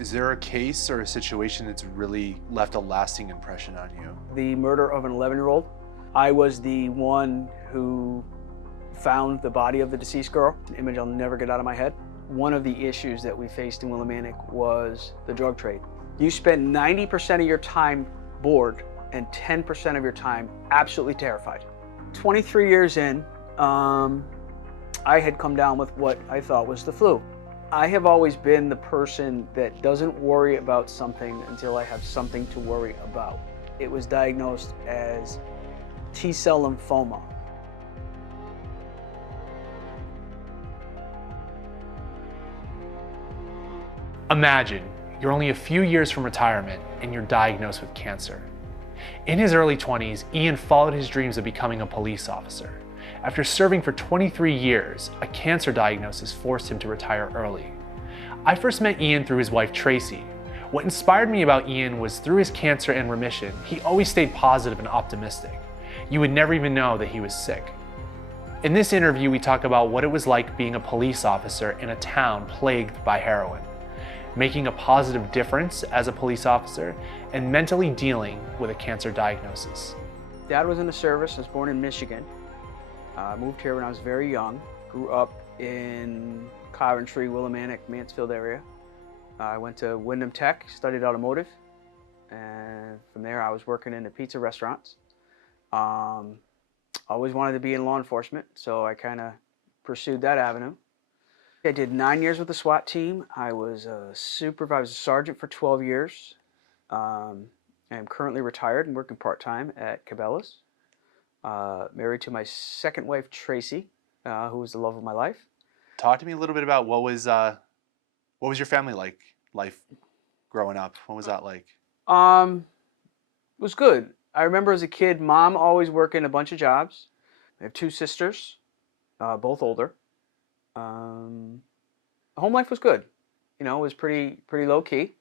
Is there a case or a situation that's really left a lasting impression on you? The murder of an 11-year-old. I was the one who found the body of the deceased girl, an image I'll never get out of my head. One of the issues that we faced in Willimantic was the drug trade. You spend 90% of your time bored and 10% of your time absolutely terrified. 23 years in, I had come down with what I thought was the flu. I have always been the person that doesn't worry about something until I have something to worry about. It was diagnosed as T-cell lymphoma. Imagine you're only a few years from retirement and you're diagnosed with cancer. In his early 20s, Ian followed his dreams of becoming a police officer. After serving for 23 years, a cancer diagnosis forced him to retire early. I first met Ian through his wife, Tracey. What inspired me about Ian was through his cancer and remission, he always stayed positive and optimistic. You would never even know that he was sick. In this interview, we talk about what it was like being a police officer in a town plagued by heroin, making a positive difference as a police officer, and mentally dealing with a cancer diagnosis. Dad was in the service. I was born in Michigan. Moved here when I was very young. Grew up in Coventry, Willimantic, Mansfield area. I went to Wyndham Tech, studied automotive, and from there I was working in the pizza restaurants. Always wanted to be in law enforcement, so I kind of pursued that avenue. I did 9 years with the SWAT team. I was a supervisor, sergeant for 12 years. I am currently retired and working part-time at Cabela's. Married to my second wife, Tracey, who was the love of my life. Talk to me a little bit about what was your family life growing up? What was that like? It was good. I remember as a kid, Mom always working a bunch of jobs. I have two sisters, both older. Home life was good. You know, it was pretty low key.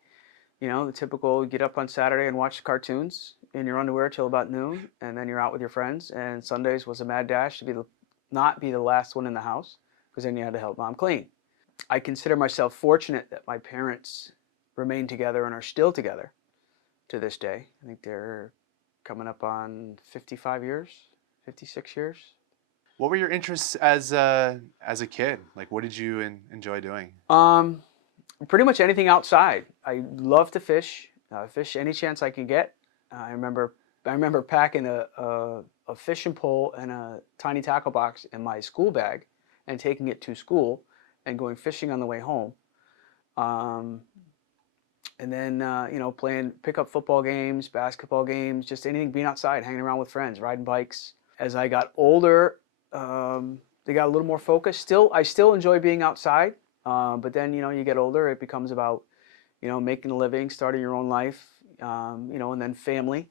You know, the typical get up on Saturday and watch the cartoons in your underwear till about noon, and then you're out with your friends. And Sundays was a mad dash to not be the last one in the house, because then you had to help Mom clean. I consider myself fortunate that my parents remained together and are still together to this day. I think they're coming up on 55 years, 56 years. What were your interests as a kid? Like, what did you enjoy doing? Pretty much anything outside. I love to fish. Fish any chance I can get. I remember packing a fishing pole and a tiny tackle box in my school bag and taking it to school and going fishing on the way home. And then, you know, playing pickup football games, basketball games, just anything, being outside, hanging around with friends, riding bikes. As I got older, they got a little more focused. I still enjoy being outside, but then, you know, you get older, it becomes about, you know, making a living, starting your own life, you know, and then family.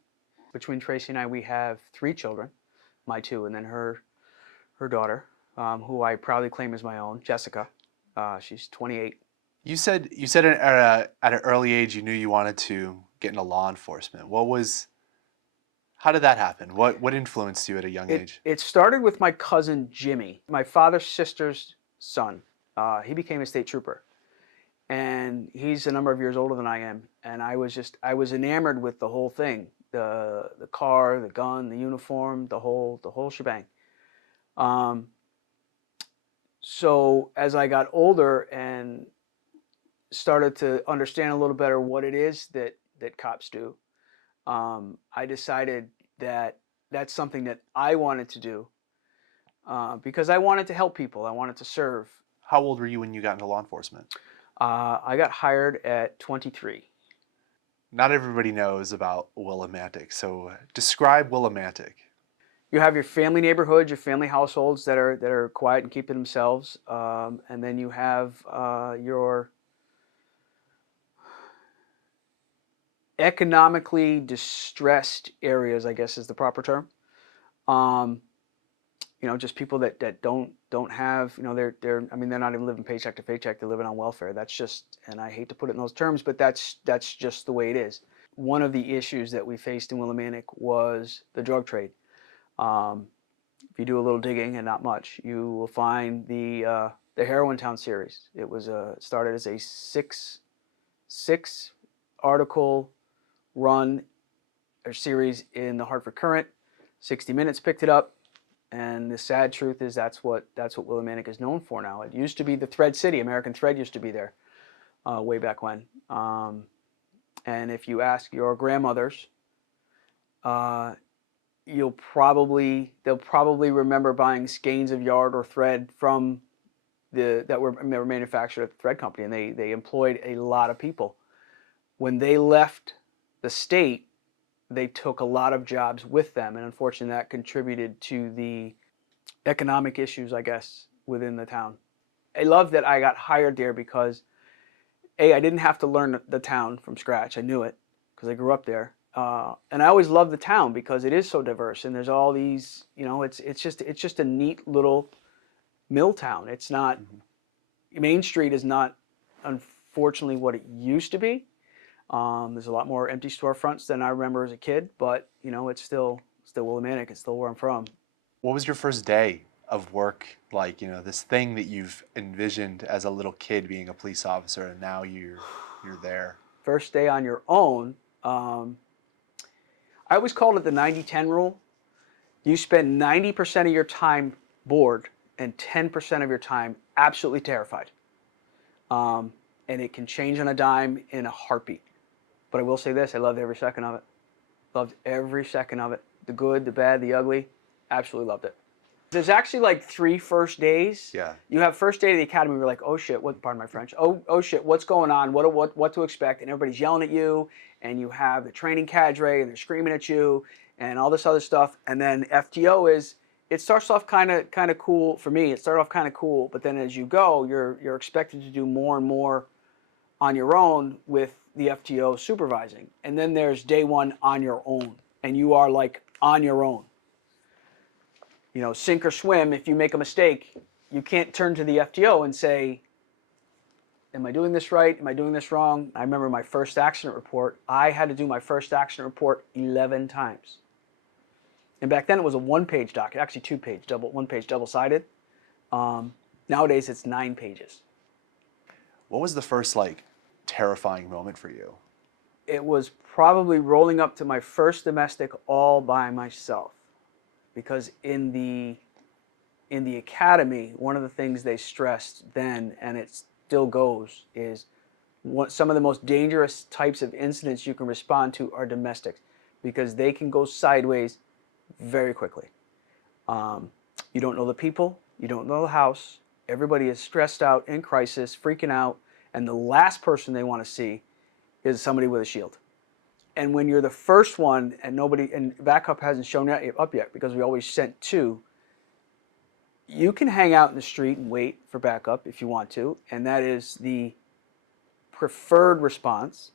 Between Tracey and I, we have 3 children, my 2, and then her daughter, who I proudly claim as my own, Jessica. She's 28. You said at an early age you knew you wanted to get into law enforcement. How did that happen? What influenced you at a young age? It started with my cousin Jimmy, my father's sister's son. He became a state trooper, and he's a number of years older than I am. And I was enamored with the whole thing, the car, the gun, the uniform, the whole shebang. So as I got older and started to understand a little better what it is that cops do, I decided that that's something that I wanted to do, because I wanted to help people. I wanted to serve. How old were you when you got into law enforcement? I got hired at 23. Not everybody knows about Willimantic, so describe Willimantic. You have your family neighborhoods, your family households that are quiet and keep to themselves, and then you have your economically distressed areas, I guess is the proper term. You know, just people that don't have, you know, they're not even living paycheck to paycheck, they're living on welfare. That's just, and I hate to put it in those terms, but that's just the way it is. One of the issues that we faced in Willimantic was the drug trade. If you do a little digging, and not much, you will find the Heroin Town series. It was started as a 6-article run or series in the Hartford Courant. 60 Minutes picked it up, and the sad truth is that's what Willimantic is known for now. It used to be the Thread City. American Thread used to be there way back when. And if you ask your grandmothers, they'll probably remember buying skeins of yard or thread from that were manufactured at the thread company, and they employed a lot of people. When they left the state, they took a lot of jobs with them, and unfortunately that contributed to the economic issues, I guess, within the town. I love that I got hired there because I didn't have to learn the town from scratch. I knew it because I grew up there. And I always loved the town because it is so diverse, and there's all these, it's just a neat little mill town. It's not, Main Street is not, unfortunately, what it used to be. There's a lot more empty storefronts than I remember as a kid, but it's still Willimantic. It's still where I'm from. What was your first day of work like? This thing that you've envisioned as a little kid being a police officer, and now you're there. First day on your own. I always called it the 90-10 rule. You spend 90% of your time bored and 10% of your time absolutely terrified. And it can change on a dime in a heartbeat. But I will say this, I loved every second of it. Loved every second of it. The good, the bad, the ugly. Absolutely loved it. There's actually like 3 first days. Yeah. You have first day of the academy, you're like, oh shit, pardon my French. Oh shit, what's going on? What to expect? And everybody's yelling at you, and you have the training cadre, and they're screaming at you, and all this other stuff. And then FTO it starts off kind of cool for me. It started off kind of cool, but then as you go, you're expected to do more and more on your own with the FTO supervising. And then there's day 1 on your own, and you are like on your own. Sink or swim. If you make a mistake, you can't turn to the FTO and say, am I doing this right? Am I doing this wrong? I remember my first accident report. I had to do my first accident report 11 times. And back then it was a 1-page document, actually 2-page, 1-page double-sided. Nowadays it's 9 pages. What was the first terrifying moment for you? It was probably rolling up to my first domestic all by myself. Because in the academy, one of the things they stressed then, and it still goes, is some of the most dangerous types of incidents you can respond to are domestics, because they can go sideways very quickly. You don't know the people, you don't know the house, everybody is stressed out, in crisis, freaking out, and the last person they want to see is somebody with a shield. And when you're the first one and backup hasn't shown up yet, because we always sent 2, you can hang out in the street and wait for backup if you want to, and that is the preferred response.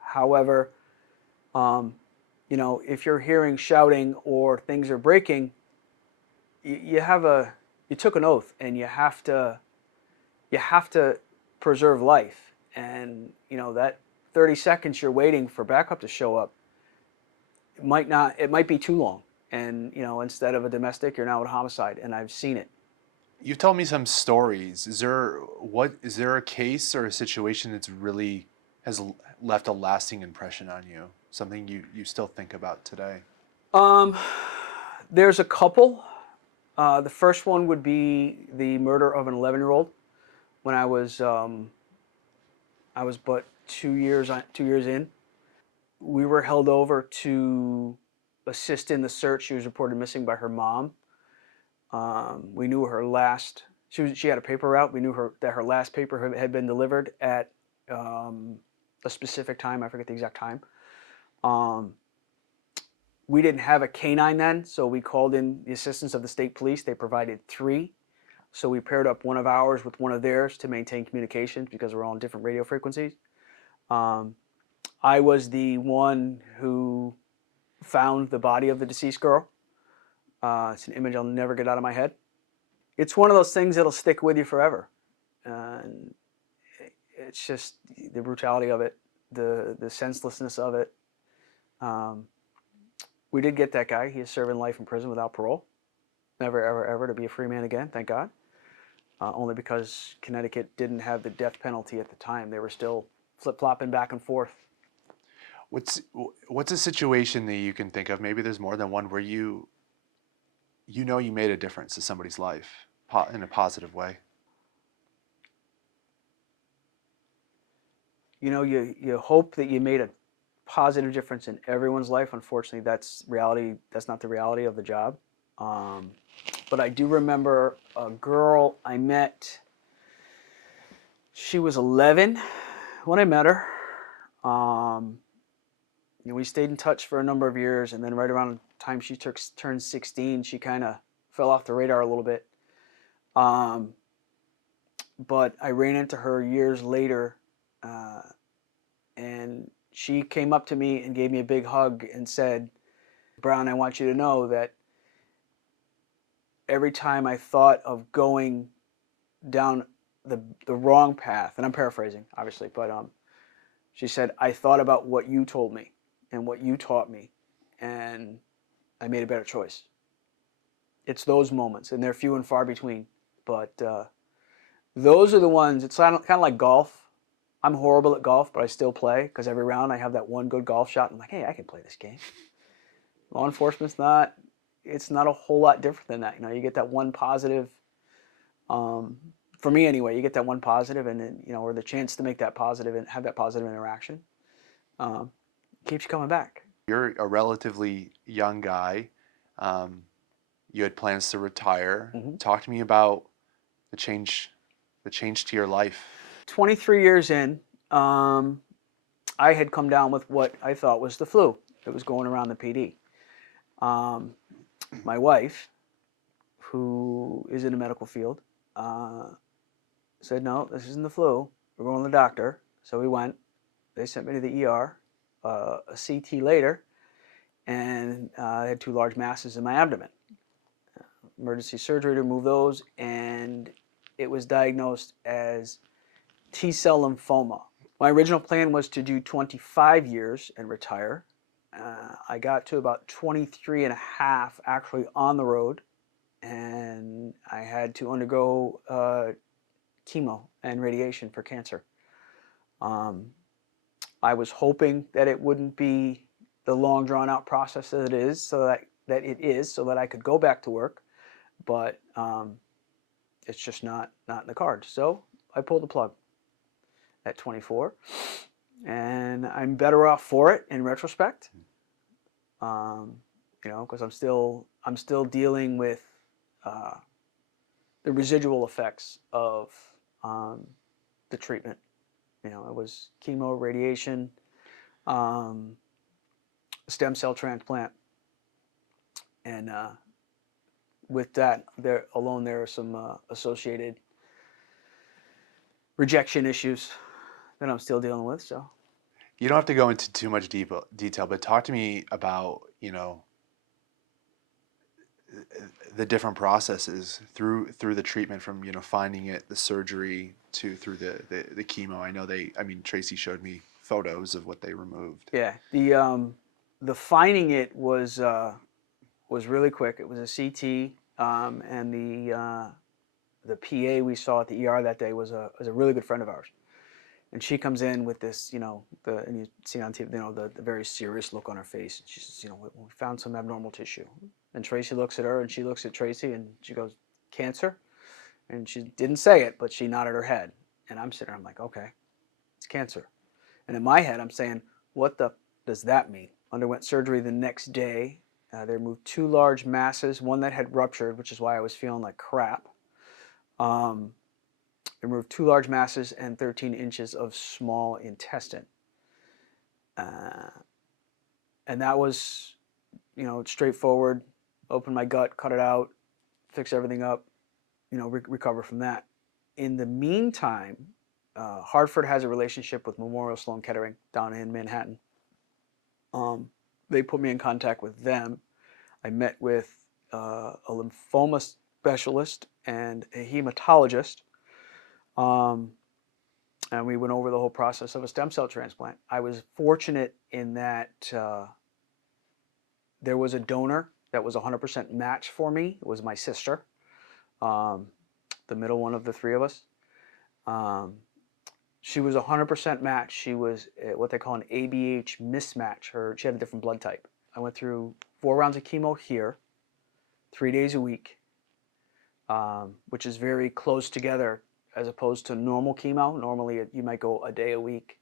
However, if you're hearing shouting or things are breaking, you took an oath, and you have to preserve life, and that 30 seconds you're waiting for backup to show up, it might be too long. And, instead of a domestic, you're now at a homicide, and I've seen it. You've told me some stories. Is there a case or a situation that's really has left a lasting impression on you? Something you still think about today? There's a couple. The first one would be the murder of an 11-year-old when I was but 2 years in. We were held over to assist in the search. She was reported missing by her mom. We knew her last. She had a paper route. We knew that her last paper had been delivered at a specific time. I forget the exact time. We didn't have a canine then, so we called in the assistance of the state police. They provided 3. So we paired up one of ours with one of theirs to maintain communications because we're all on different radio frequencies. I was the one who found the body of the deceased girl. It's an image I'll never get out of my head. It's one of those things that'll stick with you forever. And it's just the brutality of it, the senselessness of it. We did get that guy. He is serving life in prison without parole. Never, ever, ever to be a free man again, thank God. Only because Connecticut didn't have the death penalty at the time. They were still flip-flopping back and forth. What's a situation that you can think of? Maybe there's more than one where you made a difference to somebody's life in a positive way. You know, you hope that you made a positive difference in everyone's life. Unfortunately, that's not the reality of the job. But I do remember a girl I met. She was 11 when I met her. We stayed in touch for a number of years, and then right around the time she turned 16, she kind of fell off the radar a little bit. But I ran into her years later, and she came up to me and gave me a big hug and said, "Brown, I want you to know that every time I thought of going down the wrong path," and I'm paraphrasing, obviously, but she said, "I thought about what you told me and what you taught me, and I made a better choice." It's those moments, and they're few and far between, but those are the ones. It's kind of like golf. I'm horrible at golf, but I still play because every round I have that one good golf shot. I'm like, hey, I can play this game. Law enforcement's it's not a whole lot different than that. You get that one positive, for me anyway, you get that one positive, and then, or the chance to make that positive and have that positive interaction, keeps you coming back. You're a relatively young guy. You had plans to retire. Mm-hmm. Talk to me about the change to your life. 23 years in, I had come down with what I thought was the flu that was going around the PD. My wife, who is in the medical field, said, "No, this isn't the flu. We're going to the doctor." So we went. They sent me to the ER. A CT later, and I had 2 large masses in my abdomen. Emergency surgery to remove those, and it was diagnosed as T-cell lymphoma. My original plan was to do 25 years and retire. I got to about 23 and a half actually on the road, and I had to undergo chemo and radiation for cancer. I was hoping that it wouldn't be the long drawn out process that it is, so that I could go back to work, but it's just not in the cards. So I pulled the plug at 24, and I'm better off for it in retrospect. Because I'm still dealing with the residual effects of the treatment. It was chemo, radiation, stem cell transplant, and with that, there are some associated rejection issues that I'm still dealing with. So You don't have to go into too much detail, but talk to me about the different processes through the treatment, from finding it, the surgery, to through the chemo. I know Tracey showed me photos of what they removed. Yeah, the finding it was really quick. It was a CT, and the PA we saw at the ER that day was a really good friend of ours, and she comes in with this, and you see on TV, the very serious look on her face. And she says, we found some abnormal tissue. And Tracey looks at her, and she looks at Tracey, and she goes, "Cancer?" And she didn't say it, but she nodded her head. And I'm sitting there, I'm like, okay, it's cancer. And in my head, I'm saying, what does that mean? Underwent surgery the next day. They removed 2 large masses, one that had ruptured, which is why I was feeling like crap. They removed 2 large masses and 13 inches of small intestine. And that was, straightforward. Open my gut, cut it out, fix everything up, recover from that. In the meantime, Hartford has a relationship with Memorial Sloan Kettering down in Manhattan. They put me in contact with them. I met with a lymphoma specialist and a hematologist, and we went over the whole process of a stem cell transplant. I was fortunate in that there was a donor that was 100% match for me. It was my sister, the middle one of the 3 of us. She was 100% match. She was what they call an ABH mismatch. She had a different blood type. I went through 4 rounds of chemo here, 3 days a week, which is very close together as opposed to normal chemo. Normally you might go a day a week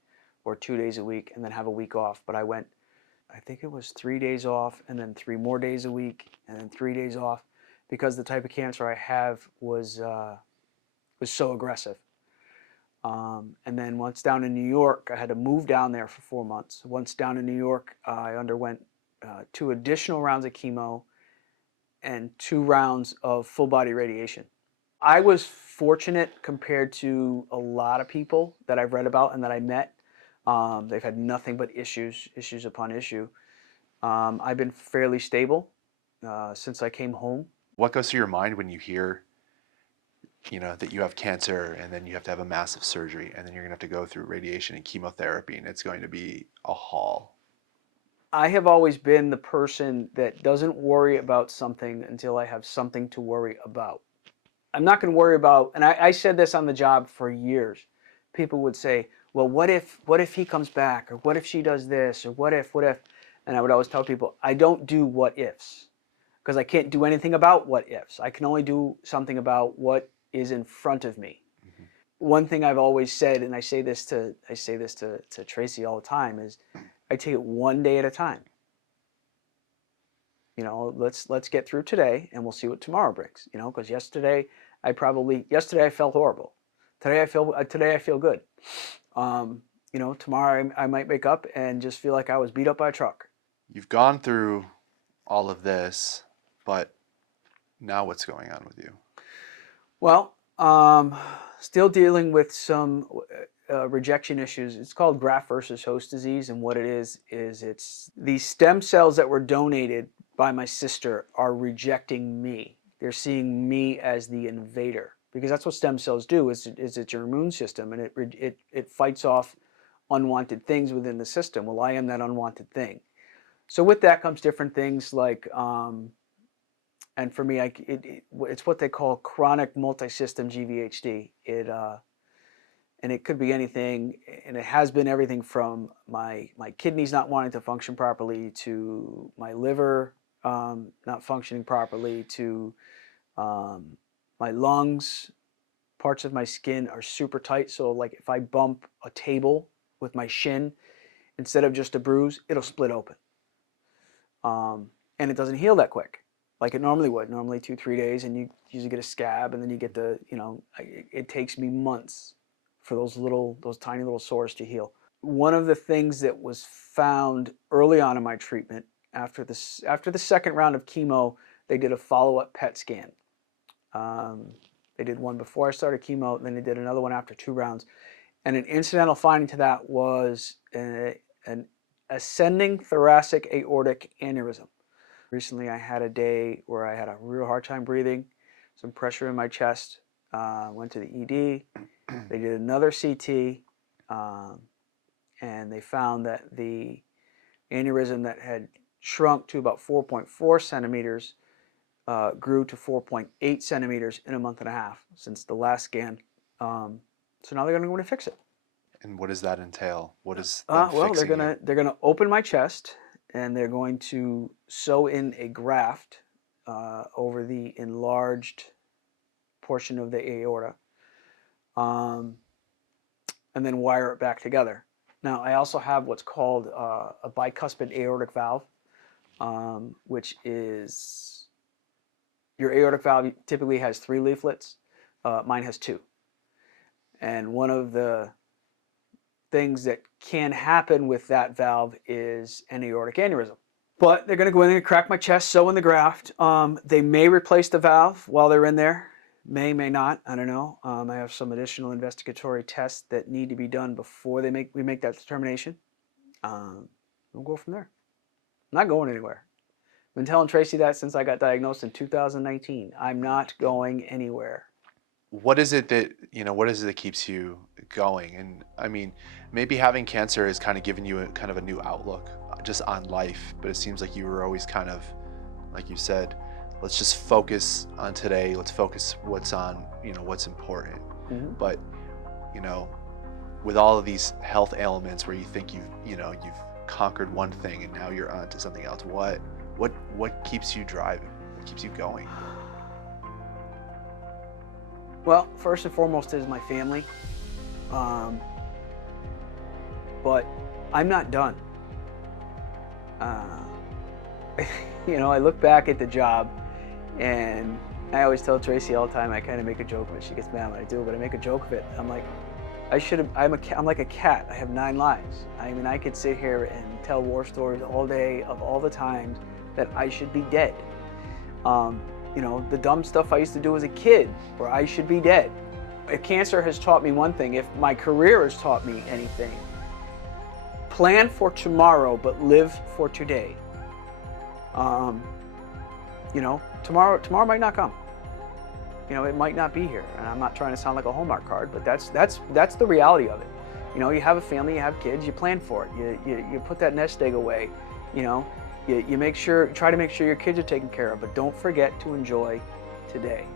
or 2 days a week and then have a week off. But I went, I think it was 3 days off and then 3 more days a week and then 3 days off, because the type of cancer I have was so aggressive. And then once down in New York, I had to move down there for 4 months. Once down in New York, I underwent 2 additional rounds of chemo and 2 rounds of full body radiation. I was fortunate compared to a lot of people that I've read about and that I met. They've had nothing but issues upon issue. I've been fairly stable since I came home. What goes through your mind when you hear, that you have cancer and then you have to have a massive surgery and then you're going to have to go through radiation and chemotherapy and it's going to be a haul? I have always been the person that doesn't worry about something until I have something to worry about. I'm not going to worry about, and I said this on the job for years. People would say, well, what if he comes back, or what if she does this, or what if, and I would always tell people, I don't do what ifs, because I can't do anything about what ifs. I can only do something about what is in front of me. Mm-hmm. One thing I've always said, and I say this to Tracey all the time, is I take it one day at a time. Let's get through today, and we'll see what tomorrow brings. Because yesterday I felt horrible. Today I feel good. Tomorrow I might wake up and just feel like I was beat up by a truck. You've gone through all of this, but now what's going on with you? Well, still dealing with some rejection issues. It's called graft versus host disease, and what it is it's these stem cells that were donated by my sister are rejecting me. They're seeing me as the invader, because that's what stem cells do. Is it's your immune system, and it fights off unwanted things within the system. Well, I am that unwanted thing. So with that comes different things like, and for me, it's what they call chronic multisystem GVHD. And it could be anything, and it has been everything from my kidneys not wanting to function properly, to my liver not functioning properly, to my lungs. Parts of my skin are super tight, so like if I bump a table with my shin, instead of just a bruise, it'll split open. And it doesn't heal that quick like it normally would. Normally 2-3 days, and you usually get a scab, and then you get it takes me months for those tiny little sores to heal. One of the things that was found early on in my treatment, after the second round of chemo, they did a follow-up PET scan. They did one before I started chemo, and then they did another one after 2 rounds. And an incidental finding to that was an ascending thoracic aortic aneurysm. Recently, I had a day where I had a real hard time breathing, some pressure in my chest. Went to the ED. They did another CT, and they found that the aneurysm that had shrunk to about 4.4 centimeters grew to 4.8 centimeters in a month and a half since the last scan. So now they're going to go in and fix it. And what does that entail? What is well, they're gonna open my chest, and they're going to sew in a graft over the enlarged portion of the aorta, and then wire it back together. Now, I also have what's called a bicuspid aortic valve, which is your aortic valve typically has 3 leaflets. Mine has 2. And one of the things that can happen with that valve is an aortic aneurysm. But they're going to go in and crack my chest, sew in the graft. They may replace the valve while they're in there. May not. I don't know. I have some additional investigatory tests that need to be done before we make that determination. We'll go from there. I'm not going anywhere. I've been telling Tracey that since I got diagnosed in 2019. I'm not going anywhere. What is it that keeps you going? And I mean, maybe having cancer has kind of given you a new outlook just on life, but it seems like you were always kind of, like you said, let's just focus on today. Let's focus what's important. Mm-hmm. But, with all of these health ailments where you think you've conquered one thing and now you're on to something else, what keeps you driving? What keeps you going? Well, first and foremost is my family. But I'm not done. I look back at the job, and I always tell Tracey all the time, I kind of make a joke of it. She gets mad when I do, but I make a joke of it. I'm like, I'm like a cat. I have 9 lives. I mean, I could sit here and tell war stories all day of all the times that I should be dead. The dumb stuff I used to do as a kid where I should be dead. If cancer has taught me one thing, if my career has taught me anything, plan for tomorrow, but live for today. Tomorrow might not come. It might not be here, and I'm not trying to sound like a Hallmark card, but that's the reality of it. You have a family, you have kids, you plan for it. You put that nest egg away. You try to make sure your kids are taken care of, but don't forget to enjoy today.